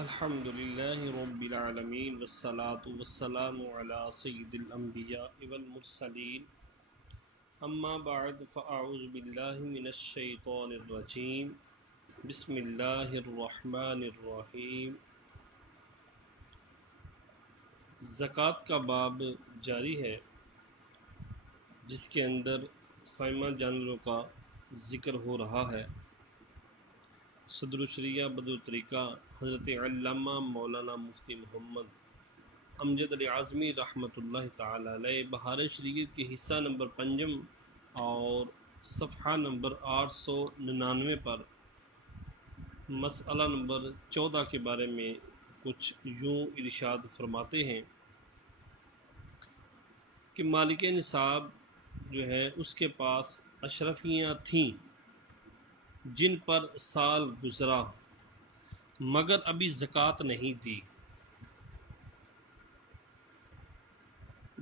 الحمدللہ رب العالمین والصلاة والسلام علی سید الانبیاء والمرسلین اما بعد فاعوذ باللہ من الشیطان الرجیم بسم اللہ الرحمن الرحیم۔ زکوٰۃ کا باب جاری ہے جس کے اندر سائمہ جانوروں کا ذکر ہو رہا ہے۔ صدر الشریعہ بدر الطریقہ حضرت علامہ مولانا مفتی محمد امجد علی اعظمی رحمۃ اللہ تعالی علیہ بہار شریعت کے حصہ نمبر 5 اور صفحہ نمبر 899 پر مسئلہ نمبر 14 کے بارے میں کچھ یوں ارشاد فرماتے ہیں کہ مالک نصاب جو ہے اس کے پاس اشرفیاں تھیں جن پر سال گزرا مگر ابھی زکوٰۃ نہیں دی،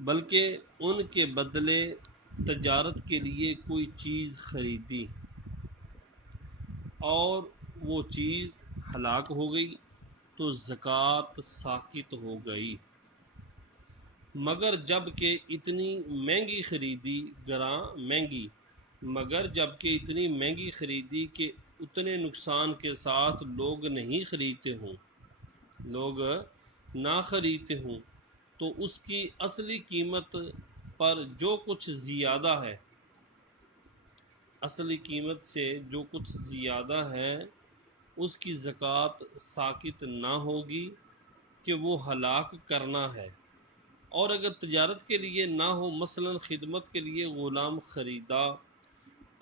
بلکہ ان کے بدلے تجارت کے لیے کوئی چیز خریدی اور وہ چیز ہلاک ہو گئی تو زکوٰۃ ساقط ہو گئی، مگر جب کہ اتنی مہنگی خریدی اتنی مہنگی خریدی کہ اتنے نقصان کے ساتھ لوگ نہ خریدتے ہوں تو اس کی اصلی قیمت پر جو کچھ زیادہ ہے، اصلی قیمت سے جو کچھ زیادہ ہے اس کی زکوٰۃ ساقط نہ ہوگی کہ وہ ہلاک کرنا ہے، اور اگر تجارت کے لیے نہ ہو، مثلا خدمت کے لیے غلام خریدا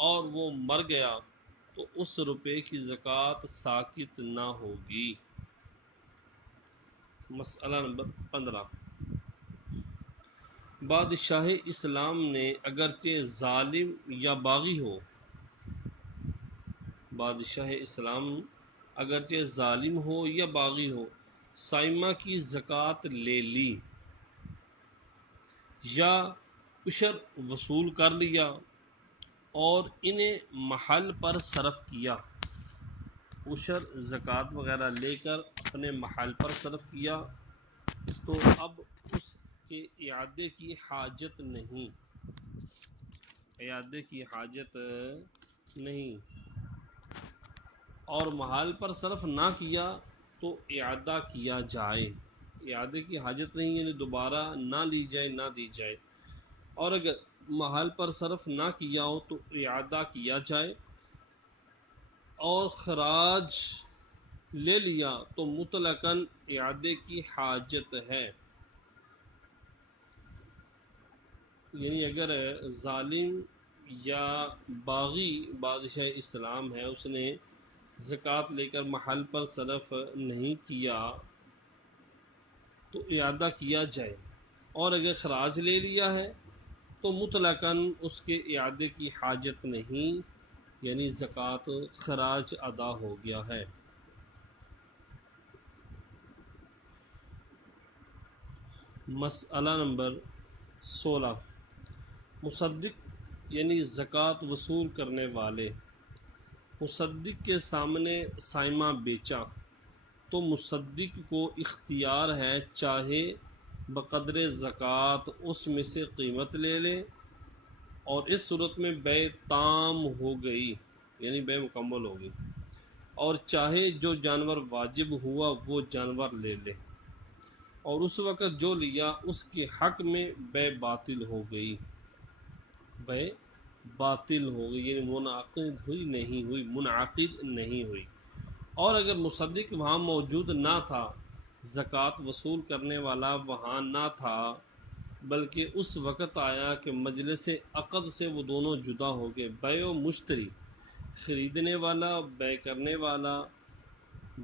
اور وہ مر گیا تو اس روپے کی زکوٰۃ ساقط نہ ہوگی۔ مسئلہ نمبر 15، بادشاہ اسلام نے اگرچہ ظالم یا باغی ہو، بادشاہ اسلام اگرچہ ظالم ہو یا باغی ہو، سائمہ کی زکوٰۃ لے لی یا عشر وصول کر لیا اور انہیں محل پر صرف کیا، عشر زکوٰۃ وغیرہ لے کر اپنے محل پر صرف کیا تو اب اس کے اعادے کی حاجت نہیں، اور محل پر صرف نہ کیا تو اعادہ کیا جائے، اعادے کی حاجت نہیں، یعنی دوبارہ نہ لی جائے نہ دی جائے، اور اگر محل پر صرف نہ کیا ہو تو اعادہ کیا جائے، اور خراج لے لیا تو مطلقاً اعادے کی حاجت ہے، یعنی اگر ظالم یا باغی بادشاہ اسلام ہے، اس نے زکوٰۃ لے کر محل پر صرف نہیں کیا تو اعادہ کیا جائے، اور اگر خراج لے لیا ہے تو مطلقاً اس کے اعادے کی حاجت نہیں، یعنی زکوٰۃ خراج ادا ہو گیا ہے۔ مسئلہ نمبر 16، مصدق یعنی زکوٰۃ وصول کرنے والے، مصدق کے سامنے سائمہ بیچا تو مصدق کو اختیار ہے چاہے بقدر زکوٰۃ اس میں سے قیمت لے لے، اور اس صورت میں بیع تام ہو گئی، یعنی بیع مکمل ہوگی، اور چاہے جو جانور واجب ہوا وہ جانور لے لے، اور اس وقت جو لیا اس کے حق میں بیع باطل ہو گئی، یعنی منعقد نہیں ہوئی، اور اگر مصدق وہاں موجود نہ تھا، زکوٰۃ وصول کرنے والا وہاں نہ تھا، بلکہ اس وقت آیا کہ مجلس عقد سے وہ دونوں جدا ہو گئے، بیع و مشتری، خریدنے والا بیع کرنے والا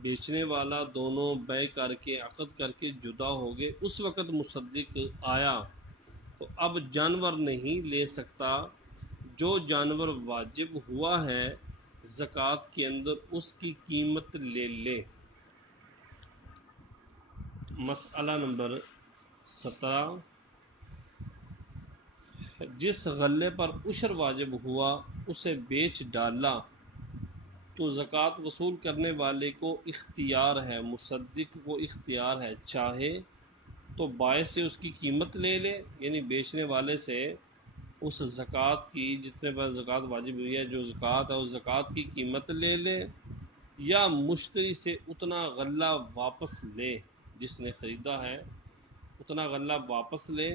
بیچنے والا دونوں بیع کر کے عقد کر کے جدا ہو گئے، اس وقت مصدق آیا تو اب جانور نہیں لے سکتا، جو جانور واجب ہوا ہے زکوٰۃ کے اندر اس کی قیمت لے لے۔ مسئلہ نمبر 17، جس غلے پر عشر واجب ہوا اسے بیچ ڈالا تو زکوٰۃ وصول کرنے والے کو اختیار ہے، مصدق کو اختیار ہے، چاہے تو باعث سے اس کی قیمت لے لے، یعنی بیچنے والے سے اس زکوٰۃ کی جتنے پر زکوٰۃ واجب ہوئی ہے جو زکوٰۃ ہے اس زکوٰۃ کی قیمت لے لے، یا مشتری سے اتنا غلہ واپس لے، جس نے خریدا ہے اتنا غلہ واپس لے،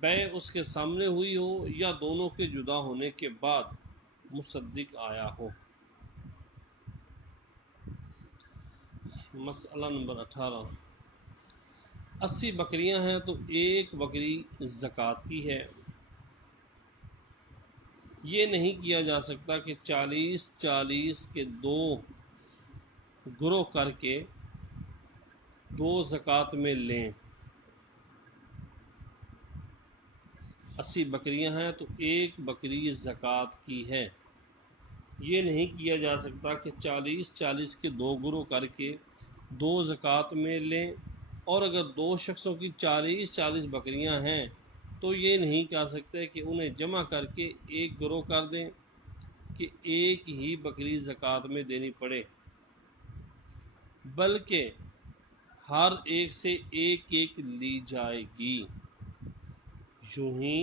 بیع اس کے سامنے ہوئی ہو یا دونوں کے جدا ہونے کے بعد مصدق آیا ہو۔ مسئلہ نمبر 18، 80 بکریاں ہیں تو ایک بکری زکوٰۃ کی ہے۔ یہ نہیں کیا جا سکتا کہ 40 کے دو گروہ کر کے دو زکوٰۃ میں لیں۔ 80 بکریاں ہیں تو ایک بکری زکوٰۃ کی ہے، یہ نہیں کیا جا سکتا کہ 40 کے دو گروہ کر کے دو زکوٰۃ میں لیں، اور اگر دو شخصوں کی 40 بکریاں ہیں تو یہ نہیں کر سکتے کہ انہیں جمع کر کے ایک گروہ کر دیں کہ ایک ہی بکری زکوٰۃ میں دینی پڑے، بلکہ ہر ایک سے ایک ایک لی جائے گی۔ یوں ہی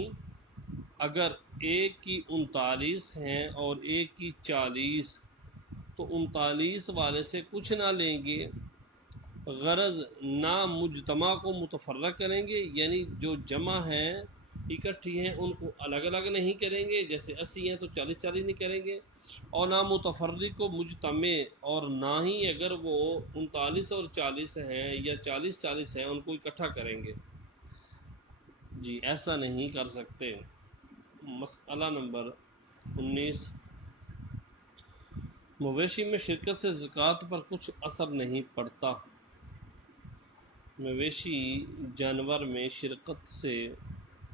اگر ایک کی 39 ہیں اور ایک کی 40 تو 39 والے سے کچھ نہ لیں گے، غرض نہ مجتمع کو متفرق کریں گے، یعنی جو جمع ہیں اکٹھی ہیں ان کو الگ الگ نہیں کریں گے، جیسے 80 ہیں تو 40 نہیں کریں گے، اور نہ متفرق کو مجتمع، اور نہ ہی اگر وہ 39 اور 40 ہیں یا 40 ہیں ان کو اکٹھا کریں گے، جی ایسا نہیں کر سکتے۔ مسئلہ نمبر 19، مویشی میں شرکت سے زکوٰۃ پر کچھ اثر نہیں پڑتا۔ مویشی جانور میں شرکت سے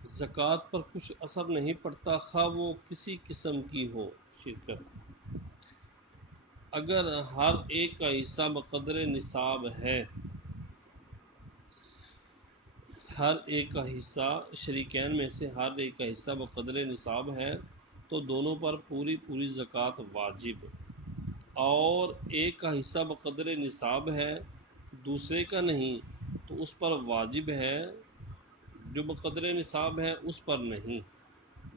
زکوٰۃ پر کچھ اثر نہیں پڑتا، خواہ وہ کسی قسم کی ہو شرکت۔ اگر ہر ایک کا حصہ بقدر نصاب ہے، ہر ایک کا حصہ شریکین میں سے ہر ایک کا حصہ بقدر نصاب ہے تو دونوں پر پوری زکوٰۃ واجب، اور ایک کا حصہ بقدر نصاب ہے دوسرے کا نہیں تو اس پر واجب ہے، جو بقدر نصاب ہے اس پر نہیں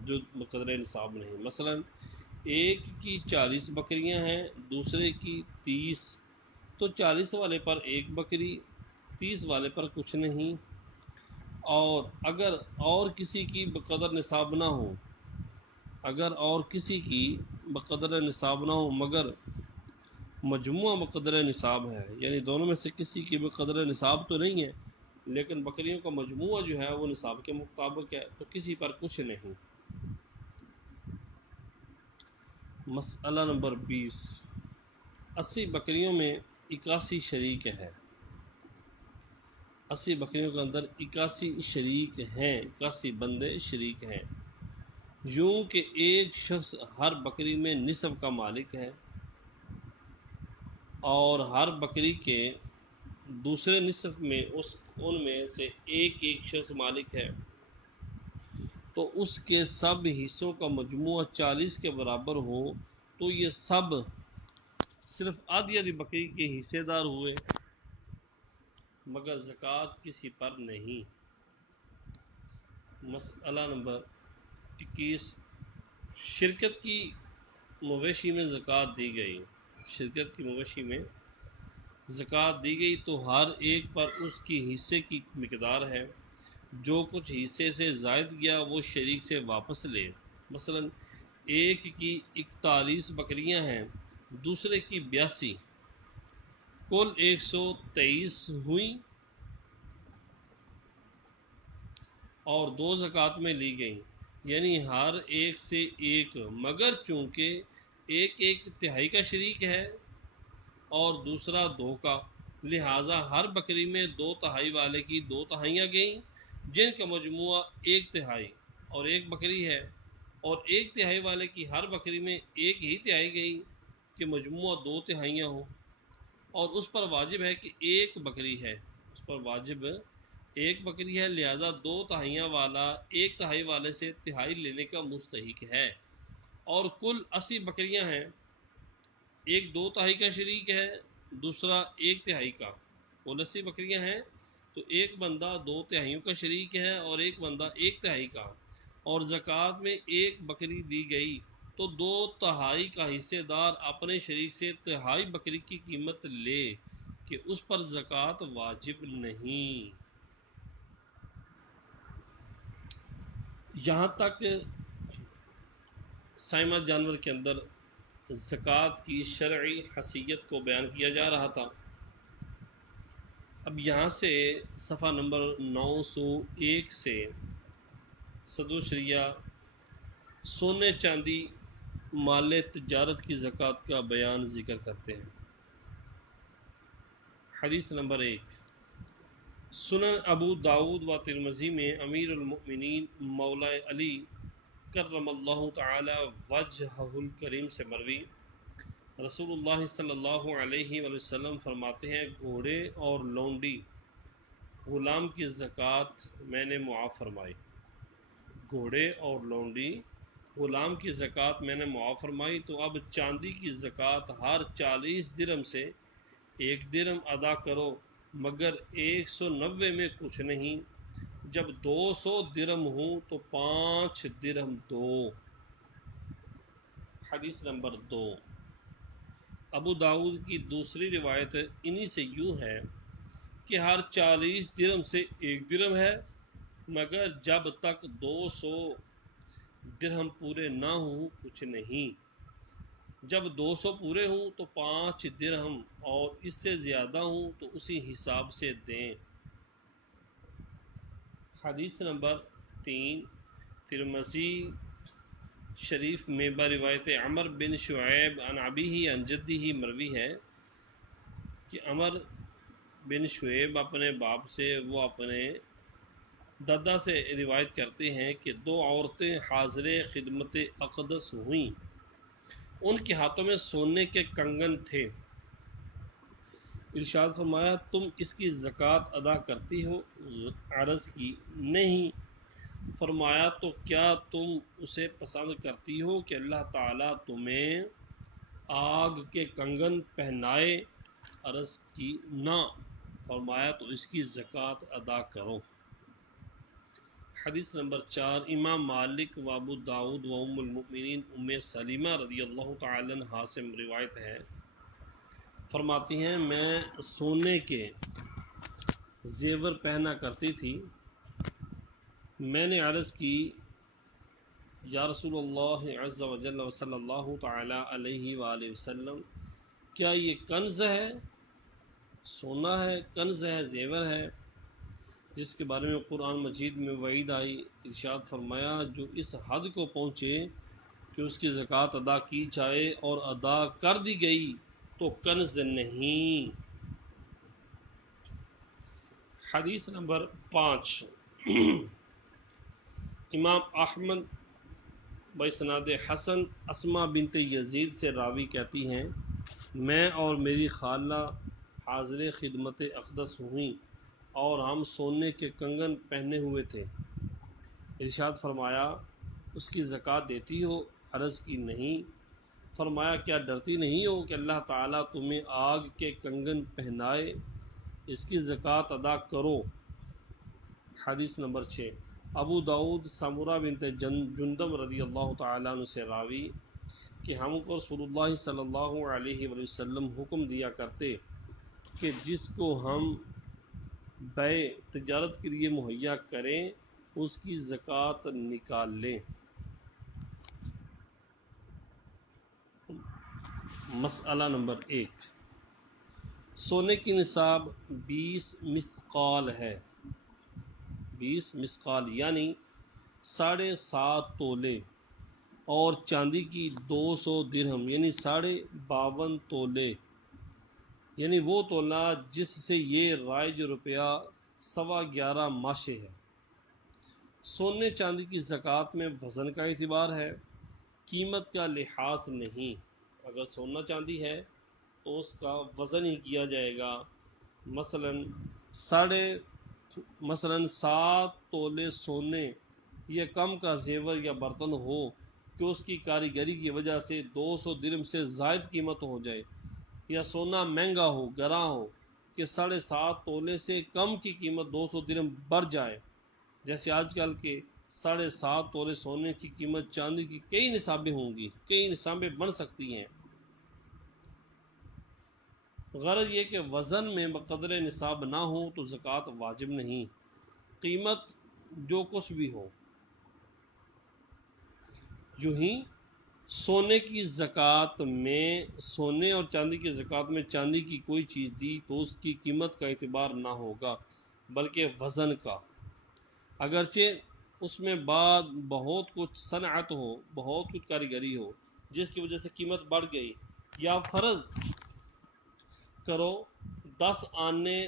جو بقدر نصاب نہیں۔ مثلا ایک کی 40 بکریاں ہیں دوسرے کی 30، تو 40 والے پر ایک بکری، 30 والے پر کچھ نہیں، اور اگر اور کسی کی بقدر نصاب نہ ہو، اگر اور کسی کی بقدر نصاب نہ ہو مگر مجموعہ بقدر نصاب ہے، یعنی دونوں میں سے کسی کی بقدر نصاب تو نہیں ہے لیکن بکریوں کا مجموعہ جو ہے وہ نصاب کے مطابق ہے، تو کسی پر کچھ نہیں۔ مسئلہ نمبر 20، 80 بکریوں میں 81 شریک ہے۔ 80 بکریوں کے اندر 81 شریک ہیں، 81 بندے شریک ہیں، یوں کہ ایک شخص ہر بکری میں نصف کا مالک ہے اور ہر بکری کے دوسرے نصف میں ان میں سے ایک شخص مالک ہے، تو اس کے سب حصوں کا مجموعہ 40 کے برابر ہو تو یہ سب صرف آدھی بکری کے حصے دار ہوئے مگر زکوٰۃ کسی پر نہیں۔ مسئلہ نمبر 21، شرکت کی مویشی میں زکوٰۃ دی گئی، شرکت کی مویشی میں زکوٰۃ دی گئی تو ہر ایک پر اس کی حصے کی مقدار ہے، جو کچھ حصے سے زائد گیا وہ شریک سے واپس لے۔ مثلا ایک کی 41 بکریاں ہیں دوسرے کی 82، کل 123 ہوئیں اور دو زکوٰۃ میں لی گئیں، یعنی ہر ایک سے ایک، مگر چونکہ ایک تہائی کا شریک ہے اور دوسرا 2 کا، لہٰذا ہر بکری میں 2 تہائی والے کی 2 تہائیاں گئیں جن کا مجموعہ 1 تہائی، اور ایک بکری ہے اور 1 تہائی والے کی ہر بکری میں 1 ہی تہائی گئی کہ مجموعہ 2 تہائیاں ہوں، اور اس پر واجب ہے کہ ایک بکری ہے، اس پر واجب ایک بکری ہے، لہذا 2 تہائیاں والا 1 تہائی والے سے تہائی لینے کا مستحق ہے، اور کل 80 بکریاں ہیں ایک 2/3 کا شریک ہے، دوسرا 1/3 کا، وہ 80 بکریاں ہیں تو ایک بندہ 2/3 کا شریک ہے اور ایک بندہ 1/3 کا، اور زکوٰۃ میں ایک بکری دی گئی تو 2/3 کا حصے دار اپنے شریک سے 1/3 بکری کی قیمت لے کہ اس پر زکوٰۃ واجب نہیں۔ یہاں تک سائمہ جانور کے اندر زکوٰۃ کی شرعی حیثیت کو بیان کیا جا رہا تھا۔ اب یہاں سے صفحہ نمبر 901 سے صدر شریعہ سونے چاندی مال تجارت کی زکوٰۃ کا بیان ذکر کرتے ہیں۔ حدیث نمبر 1، سنن ابو داود و ترمذی میں امیر المؤمنین مولا علی کرم اللہ تعالی وجہہ الکریم سے مروی، رسول اللہ صلی اللہ علیہ وآلہ وسلم فرماتے ہیں، گھوڑے اور لونڈی غلام کی زکوٰۃ میں نے معاف فرمائی۔ گھوڑے اور لونڈی غلام کی زکوٰۃ میں نے معاف فرمائی، تو اب چاندی کی زکوٰۃ ہر 40 درہم سے 1 درہم ادا کرو، مگر 190 میں کچھ نہیں، جب 200 درہم ہوں تو 5 درہم دو۔ حدیث نمبر 2، ابو داؤد کی دوسری روایت انہی سے یوں ہے کہ ہر 40 درہم سے 1 درہم ہے، مگر جب تک 200 درہم پورے نہ ہوں کچھ نہیں، جب 200 پورے ہوں تو 5 درہم، اور اس سے زیادہ ہوں تو اسی حساب سے دیں۔ حدیث نمبر 3، ترمذی شریف میں بروایت عمر بن شعیب عن ابیہ عن جدہ مروی ہے کہ عمر بن شعیب اپنے باپ سے، وہ اپنے دادا سے روایت کرتے ہیں کہ 2 عورتیں حاضر خدمت اقدس ہوئیں، ان کے ہاتھوں میں سونے کے کنگن تھے۔ ارشاد فرمایا، تم اس کی زکوٰۃ ادا کرتی ہو؟ عرض کی، نہیں۔ فرمایا، تو کیا تم اسے پسند کرتی ہو کہ اللہ تعالیٰ تمہیں آگ کے کنگن پہنائے؟ عرض کی، نہ۔ فرمایا، تو اس کی زکوٰۃ ادا کرو۔ حدیث نمبر 4، امام مالک و ابو داود و ام المؤمنین ام سلمہ رضی اللہ تعالی عنہا سے روایت ہے، فرماتی ہیں، میں سونے کے زیور پہنا کرتی تھی۔ میں نے عرض کی، یا رسول اللہ عز و جل و صلی اللہ تعالی علیہ وآلہ وسلم، کیا یہ کنز ہے، سونا ہے، کنز ہے، زیور ہے، جس کے بارے میں قرآن مجید میں وعید آئی؟ ارشاد فرمایا، جو اس حد کو پہنچے کہ اس کی زکوٰۃ ادا کی جائے اور ادا کر دی گئی تو کنز نہیں۔ حدیث نمبر 5، امام احمد باسناد حسن اسماء بنت یزید سے راوی کہتی ہیں، میں اور میری خالہ حاضر خدمت اقدس ہوئیں اور ہم سونے کے کنگن پہنے ہوئے تھے۔ ارشاد فرمایا، اس کی زکوٰۃ دیتی ہو؟ عرض کی، نہیں۔ فرمایا، کیا ڈرتی نہیں ہو کہ اللہ تعالیٰ تمہیں آگ کے کنگن پہنائے؟ اس کی زکوٰۃ ادا کرو۔ حدیث نمبر 6، ابو داؤد سمرہ بنت جندب رضی اللہ تعالیٰ عنہ سے راوی کہ ہم کو رسول اللہ صلی اللہ علیہ وآلہ وسلم حکم دیا کرتے کہ جس کو ہم بیع تجارت کے لیے مہیا کریں اس کی زکوٰۃ نکال لیں۔ مسئلہ نمبر 1، سونے کی نصاب 20 مثقال ہے۔ 20 مثقال یعنی 7.5 تولے، اور چاندی کی 200 درہم یعنی 52.5 تولے، یعنی وہ تولہ جس سے یہ رائج روپیہ 11.25 ماشے ہے۔ سونے چاندی کی زکوٰۃ میں وزن کا اعتبار ہے، قیمت کا لحاظ نہیں۔ اگر سونا چاندی ہے تو اس کا وزن ہی کیا جائے گا۔ مثلاً 7 تولے سونے یا کم کا زیور یا برتن ہو کہ اس کی کاریگری کی وجہ سے 200 درہم سے زائد قیمت ہو جائے، یا سونا مہنگا ہو، گراں ہو کہ 7.5 تولے سے کم کی قیمت 200 درہم بڑھ جائے، جیسے آج کل کے 7.5 تولے سونے کی قیمت چاندی کی کئی نصابیں ہوں گی، کئی نصابیں بن سکتی ہیں۔ غرض یہ کہ وزن میں بقدر نصاب نہ ہو تو زکوٰۃ واجب نہیں، قیمت جو کچھ بھی ہو۔ یوں ہی سونے کی زکوٰۃ میں، سونے اور چاندی کی زکوٰۃ میں چاندی کی کوئی چیز دی تو اس کی قیمت کا اعتبار نہ ہوگا بلکہ وزن کا، اگرچہ اس میں بہت کچھ صنعت ہو، بہت کچھ کاریگری ہو جس کی وجہ سے قیمت بڑھ گئی۔ یا فرض کرو 10 آنے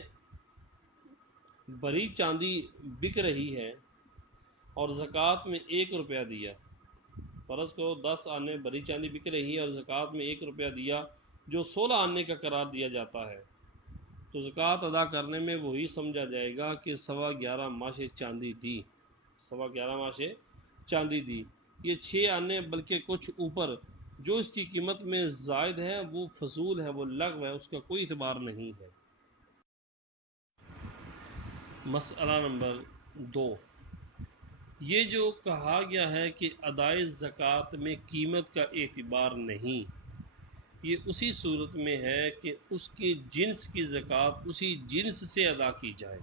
بری چاندی بک رہی ہے اور زکوٰۃ میں 1 روپیہ دیا، فرض کرو 10 آنے بری چاندی بک رہی ہے اور زکوٰۃ میں 1 روپیہ دیا جو 16 آنے کا قرار دیا جاتا ہے، تو زکوٰۃ ادا کرنے میں وہی سمجھا جائے گا کہ 11.25 ماشے چاندی دی، 11.25 ماشے چاندی دی۔ یہ 6 آنے بلکہ کچھ اوپر جو اس کی قیمت میں زائد ہے وہ فضول ہے، وہ لغو ہے، اس کا کوئی اعتبار نہیں ہے۔ مسئلہ نمبر 2، یہ جو کہا گیا ہے کہ ادائے زکوٰۃ میں قیمت کا اعتبار نہیں، یہ اسی صورت میں ہے کہ اس کے جنس کی زکوٰۃ اسی جنس سے ادا کی جائے،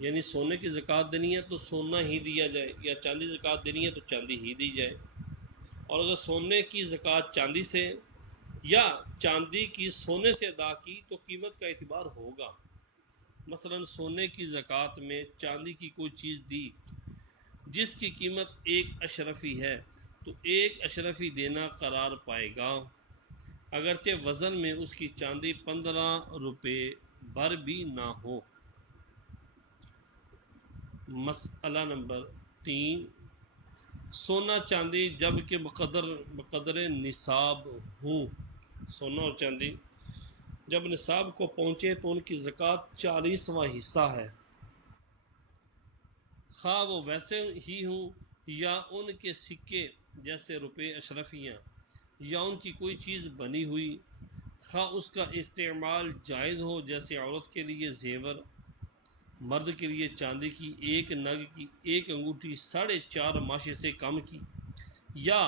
یعنی سونے کی زکوٰۃ دینی ہے تو سونا ہی دیا جائے، یا چاندی زکوٰۃ دینی ہے تو چاندی ہی دی جائے۔ اور اگر سونے کی زکوٰۃ چاندی سے یا چاندی کی سونے سے ادا کی تو قیمت کا اعتبار ہوگا۔ مثلا سونے کی زکوٰۃ میں چاندی کی کوئی چیز دی جس کی قیمت 1 اشرفی ہے تو 1 اشرفی دینا قرار پائے گا، اگرچہ وزن میں اس کی چاندی 15 روپے بھر بھی نہ ہو۔ مسئلہ نمبر 3، سونا چاندی جب کہ بقدر نصاب ہوں، سونا اور چاندی جب نصاب کو پہنچے تو ان کی زکوٰۃ 40واں حصہ ہے، خواہ وہ ویسے ہی ہوں یا ان کے سکے جیسے روپے اشرفیاں، یا ان کی کوئی چیز بنی ہوئی، خواہ اس کا استعمال جائز ہو جیسے عورت کے لیے زیور، مرد کے لیے چاندی کی 1 نگ کی 1 انگوٹھی 4.5 ماشے سے کم کی، یا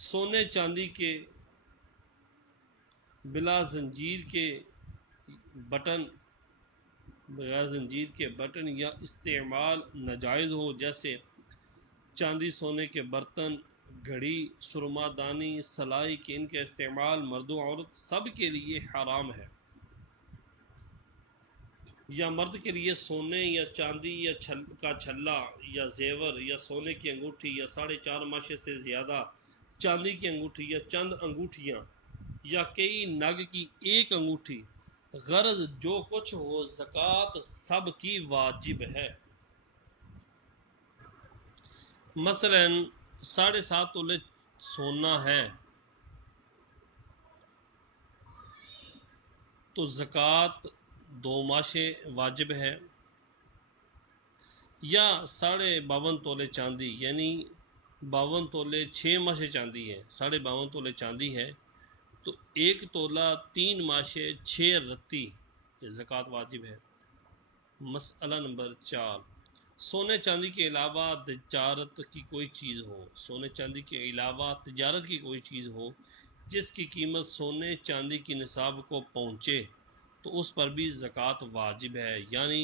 سونے چاندی کے بلا زنجیر کے بٹن یا استعمال ناجائز ہو جیسے چاندی سونے کے برتن، گھڑی، سرما دانی، سلائی کے ان کا استعمال مرد و عورت سب کے لیے حرام ہے، یا مرد کے لیے سونے یا چاندی یا کا چھلا یا زیور یا سونے کی انگوٹھی یا 4.5 ماشے سے زیادہ چاندی کی انگوٹھی یا چند انگوٹھیاں یا کئی نگ کی 1 انگوٹھی، غرض جو کچھ ہو زکوٰۃ سب کی واجب ہے۔ مثلا 7.5 تولے سونا ہے تو زکوٰۃ 2 ماشے واجب ہے، یا 52.5 تولے چاندی یعنی 52 تولے 6 ماشے چاندی ہے، 52.5 تولے چاندی ہے تو 1 تولہ 3 ماشے 6 رتی یہ زکوٰۃ واجب ہے۔ مسئلہ نمبر 4، سونے چاندی کے علاوہ تجارت کی کوئی چیز ہو، سونے چاندی کے علاوہ تجارت کی کوئی چیز ہو جس کی قیمت سونے چاندی کی نصاب کو پہنچے تو اس پر بھی زکوٰۃ واجب ہے، یعنی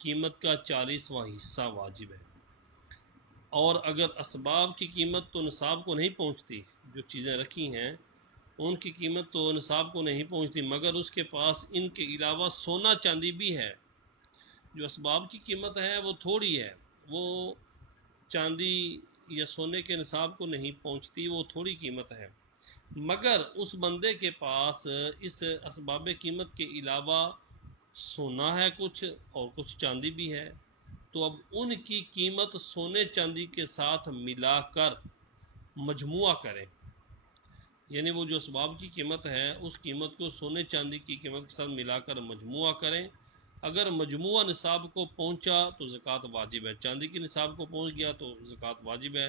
قیمت کا 40واں حصہ واجب ہے۔ اور اگر اسباب کی قیمت تو نصاب کو نہیں پہنچتی، جو چیزیں رکھی ہیں ان کی قیمت تو نصاب کو نہیں پہنچتی، مگر اس کے پاس ان کے علاوہ سونا چاندی بھی ہے، جو اسباب کی قیمت ہے وہ تھوڑی ہے، وہ چاندی یا سونے کے نصاب کو نہیں پہنچتی، وہ تھوڑی قیمت ہے، مگر اس بندے کے پاس اس اسباب قیمت کے علاوہ سونا ہے کچھ اور کچھ چاندی بھی ہے، تو اب ان کی قیمت سونے چاندی کے ساتھ ملا کر مجموعہ کریں، یعنی وہ جو اسباب کی قیمت ہے اس قیمت کو سونے چاندی کی قیمت کے ساتھ ملا کر مجموعہ کریں، اگر مجموعہ نصاب کو پہنچا تو زکوٰۃ واجب ہے، چاندی کی نصاب کو پہنچ گیا تو زکوٰۃ واجب ہے،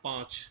5,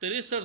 63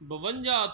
52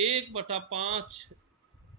1/5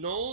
9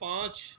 5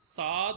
7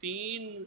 3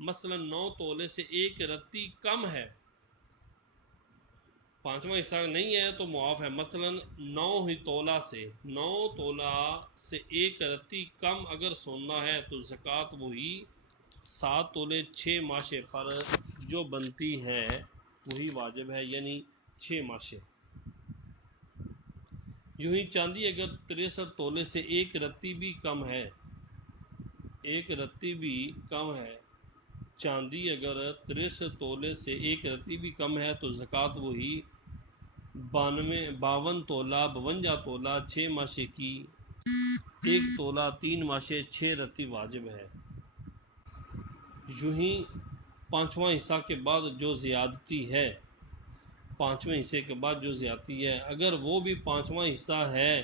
مثلا 9 تولے سے 1 رتی کم ہے، 5واں حصہ نہیں ہے تو معاف ہے۔ مثلا 9 تولہ سے 1 رتی کم اگر سونا ہے تو زکوٰۃ وہی 7 تولے 6 ماشے پر جو بنتی ہے وہی واجب ہے، یعنی 6 ماشے۔ یوں ہی چاندی اگر 63 تولے سے 1 رتی بھی کم ہے، 1 رتی بھی کم ہے، چاندی اگر 63 تولے سے 1 رتی بھی کم ہے تو زکوٰۃ وہی 52 تولہ 52 6 ماشے کی، 1 تولہ 3 ماشے 6 رتی واجب ہے۔ یوں ہی 5واں حصہ کے بعد جو زیادتی ہے، 5ویں حصے کے بعد جو زیادتی ہے اگر وہ بھی 5واں حصہ ہے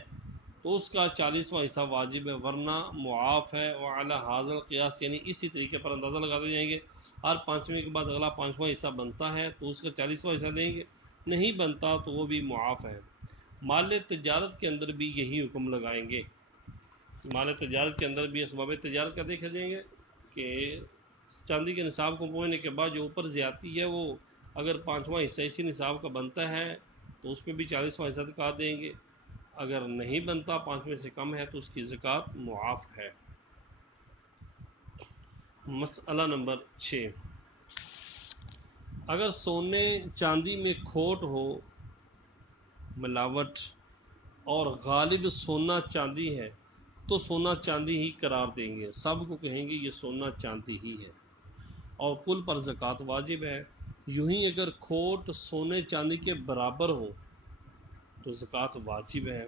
تو اس کا 40واں حصہ واجب ہے، ورنہ معاف ہے۔ وعلی حاضر قیاس، یعنی اسی طریقے پر اندازہ لگاتے جائیں گے، ہر 5ویں کے بعد اگلا 5واں حصہ بنتا ہے تو اس کا 40واں حصہ دیں گے، نہیں بنتا تو وہ بھی معاف ہے۔ مال تجارت کے اندر بھی یہی حکم لگائیں گے، مال تجارت کے اندر بھی اسباب تجارت کا دیکھ جائیں گے کہ چاندی کے نصاب کو پہنچنے کے بعد جو اوپر زیادتی ہے وہ اگر 5واں حصہ اسی نصاب کا بنتا ہے تو اس میں بھی 40واں حصہ زکوٰۃ دیں گے، اگر نہیں بنتا 5ویں سے کم ہے تو اس کی زکوٰۃ معاف ہے۔ مسئلہ نمبر 6، اگر سونے چاندی میں کھوٹ ہو، ملاوٹ، اور غالب سونا چاندی ہے تو سونا چاندی ہی قرار دیں گے، سب کو کہیں گے یہ سونا چاندی ہی ہے اور کل پر زکوٰۃ واجب ہے۔ یوں ہی اگر کھوٹ سونے چاندی کے برابر ہو تو زکوٰۃ واجب ہے،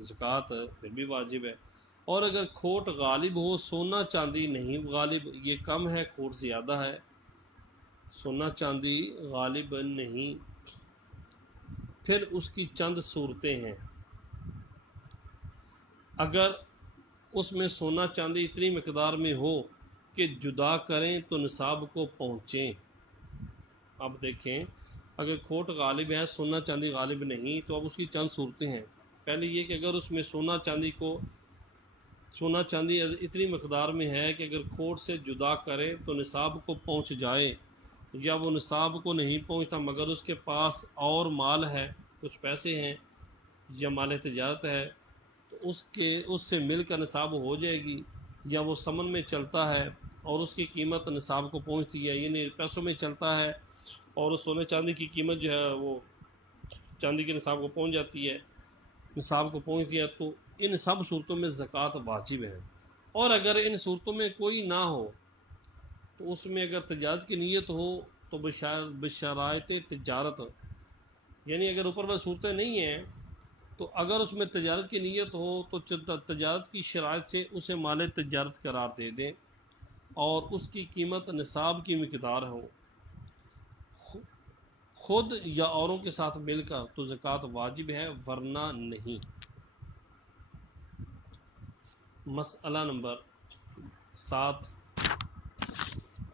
زکوٰۃ پھر بھی واجب ہے۔ اور اگر کھوٹ غالب ہو، سونا چاندی نہیں غالب، یہ کم ہے کھوٹ زیادہ ہے، سونا چاندی غالب نہیں، پھر اس کی چند صورتیں ہیں۔ اگر اس میں سونا چاندی اتنی مقدار میں ہو کہ جدا کریں تو نصاب کو پہنچیں۔ اب دیکھیں، اگر کھوٹ غالب ہے، سونا چاندی غالب نہیں، تو اب اس کی چند صورتیں ہیں۔ پہلے یہ کہ اگر اس میں سونا چاندی اتنی مقدار میں ہے کہ اگر کھوٹ سے جدا کرے تو نصاب کو پہنچ جائے، یا وہ نصاب کو نہیں پہنچتا مگر اس کے پاس اور مال ہے، کچھ پیسے ہیں یا مال تجارت ہے تو اس سے مل کر نصاب ہو جائے گی، یا وہ ثمن میں چلتا ہے اور اس کی قیمت نصاب کو پہنچتی ہے، یعنی پیسوں میں چلتا ہے اور اس سونے چاندی کی قیمت جو ہے وہ چاندی کے نصاب کو پہنچ جاتی ہے، نصاب کو پہنچتی ہے، تو ان سب صورتوں میں زکوٰۃ واجب ہے۔ اور اگر ان صورتوں میں کوئی نہ ہو تو اس میں اگر تجارت کی نیت ہو تو بشرائط تجارت، یعنی اگر اوپر میں صورتیں نہیں ہیں تو اگر اس میں تجارت کی نیت ہو تو تجارت کی شرائط سے اسے مال تجارت قرار دے دیں اور اس کی قیمت نصاب کی مقدار ہو، خود یا اوروں کے ساتھ مل کر تو زکوٰۃ واجب ہے، ورنہ نہیں۔ مسئلہ نمبر 7،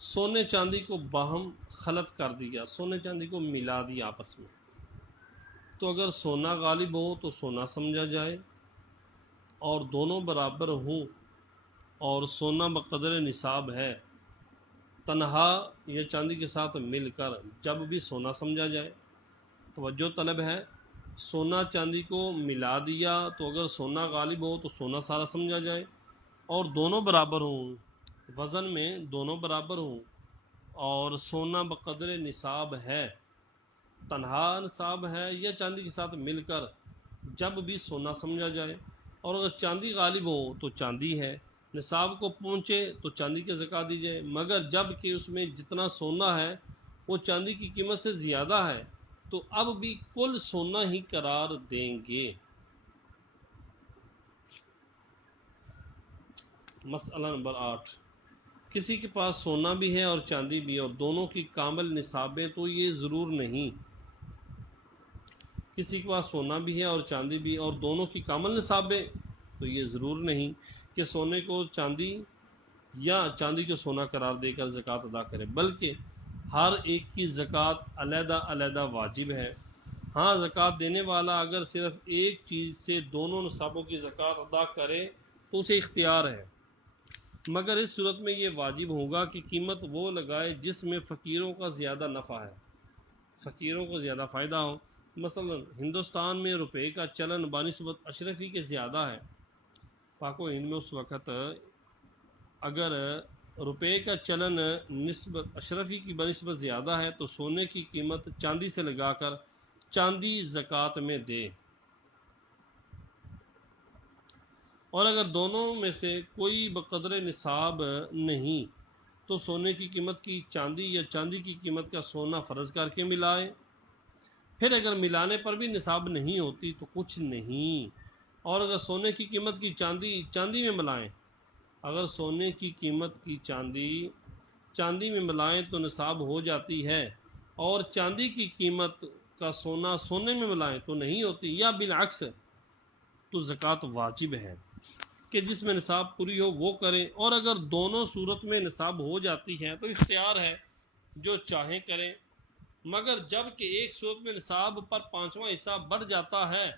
سونے چاندی کو باہم خلط کر دیا، سونے چاندی کو ملا دیا آپس میں، تو اگر سونا غالب ہو تو سونا سمجھا جائے اور دونوں برابر ہوں اور سونا بقدر نصاب ہے، تنہا یا چاندی کے ساتھ مل کر جب بھی سونا سمجھا جائے۔ توجہ طلب ہے، سونا چاندی کو ملا دیا تو اگر سونا غالب ہو تو سونا سارا سمجھا جائے اور دونوں برابر ہوں، وزن میں دونوں برابر ہوں اور سونا بقدر نصاب ہے، تنہا نصاب ہے یا چاندی کے ساتھ مل کر جب بھی سونا سمجھا جائے، اور اگر چاندی غالب ہو تو چاندی ہے، نصاب کو پہنچے تو چاندی کی زکوٰۃ دی جائے، مگر جب کہ اس میں جتنا سونا ہے وہ چاندی کی قیمت سے زیادہ ہے تو اب بھی کل سونا ہی قرار دیں گے۔ مسئلہ نمبر 8، کسی کے پاس سونا بھی ہے اور چاندی بھی ہے اور دونوں کی کامل نصابیں تو یہ ضرور نہیں، کسی کے پاس سونا بھی ہے اور چاندی بھی اور دونوں کی کامل نصابیں تو یہ ضرور نہیں کہ سونے کو چاندی یا چاندی کو سونا قرار دے کر زکوٰۃ ادا کرے، بلکہ ہر ایک کی زکوٰۃ علیحدہ علیحدہ واجب ہے۔ ہاں، زکوٰۃ دینے والا اگر صرف ایک چیز سے دونوں نصابوں کی زکوٰۃ ادا کرے تو اسے اختیار ہے، مگر اس صورت میں یہ واجب ہوگا کہ قیمت وہ لگائے جس میں فقیروں کا زیادہ نفع ہے، فقیروں کو زیادہ فائدہ ہو۔ مثلا ہندوستان میں روپے کا چلن بنسبت اشرفی کے زیادہ ہے۔ پاک و ہند میں اس وقت اگر روپے کا چلن نسبت اشرفی کی بنسبت زیادہ ہے تو سونے کی قیمت چاندی سے لگا کر چاندی زکوٰۃ میں دے، اور اگر دونوں میں سے کوئی بقدر نصاب نہیں تو سونے کی قیمت کی چاندی یا چاندی کی قیمت کا سونا فرض کر کے ملائے۔ پھر اگر ملانے پر بھی نصاب نہیں ہوتی تو کچھ نہیں، اور اگر سونے کی قیمت کی چاندی میں ملائیں، اگر سونے کی قیمت کی چاندی میں ملائیں تو نصاب ہو جاتی ہے، اور چاندی کی قیمت کا سونے میں ملائیں تو نہیں ہوتی، یا بالعکس تو زکوٰۃ واجب ہے کہ جس میں نصاب پوری ہو وہ کریں، اور اگر دونوں صورت میں نصاب ہو جاتی ہے تو اختیار ہے، جو چاہیں کریں۔ مگر جب کہ ایک صورت میں نصاب پر 5واں حصہ بڑھ جاتا ہے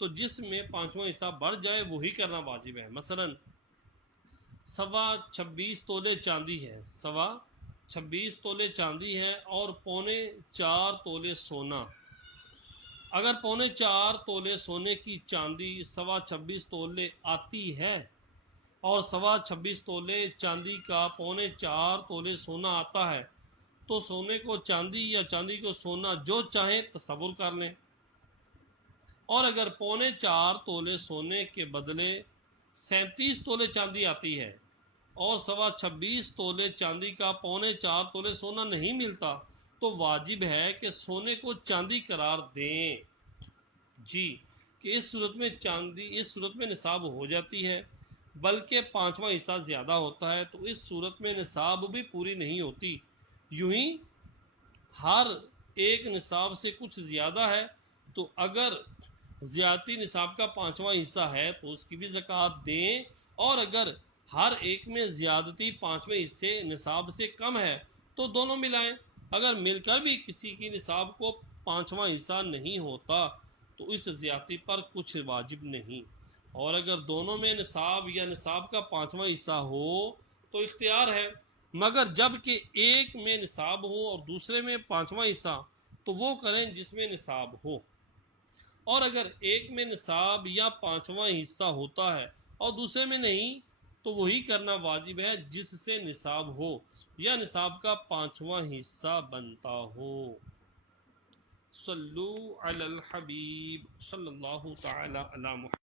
تو جس میں 5واں حصہ بڑھ جائے وہی کرنا واجب ہے۔ مثلا 26.25 تولے چاندی ہے، 26.25 تولے چاندی ہے اور 4.25 تولے سونا۔ اگر 4.25 تولے سونے کی چاندی 26.25 تولے آتی ہے اور 26.25 تولے چاندی کا 4.25 تولے سونا آتا ہے تو سونے کو چاندی یا چاندی کو سونا جو چاہیں تصور کر لیں، اور اگر 4.25 تولے سونے کے بدلے 37 تولے چاندی آتی ہے اور 26.25 تولے چاندی کا 4.25 تولے سونا نہیں ملتا تو واجب ہے کہ سونے کو چاندی قرار دیں، جی، کہ اس صورت میں نصاب ہو جاتی ہے، بلکہ 5واں حصہ زیادہ ہوتا ہے تو اس صورت میں نصاب بھی پوری نہیں ہوتی۔ یوں ہی ہر ایک نصاب سے کچھ زیادہ ہے تو اگر زیادتی نصاب کا 5واں حصہ ہے تو اس کی بھی زکوٰۃ دیں، اور اگر ہر ایک میں زیادتی 5ویں حصے نصاب سے کم ہے تو دونوں ملائیں۔ اگر مل کر بھی کسی کی نصاب کو 5واں حصہ نہیں ہوتا تو اس زیادتی پر کچھ واجب نہیں، اور اگر دونوں میں نصاب یا نصاب کا 5واں حصہ ہو تو اختیار ہے، مگر جب کہ ایک میں نصاب ہو اور دوسرے میں 5واں حصہ تو وہ کریں جس میں نصاب ہو، اور اگر ایک میں نصاب یا 5واں حصہ ہوتا ہے اور دوسرے میں نہیں تو وہی کرنا واجب ہے جس سے نصاب ہو یا نصاب کا 5واں حصہ بنتا ہو۔ صلو علی الحبیب صلی اللہ تعالی علی محمد۔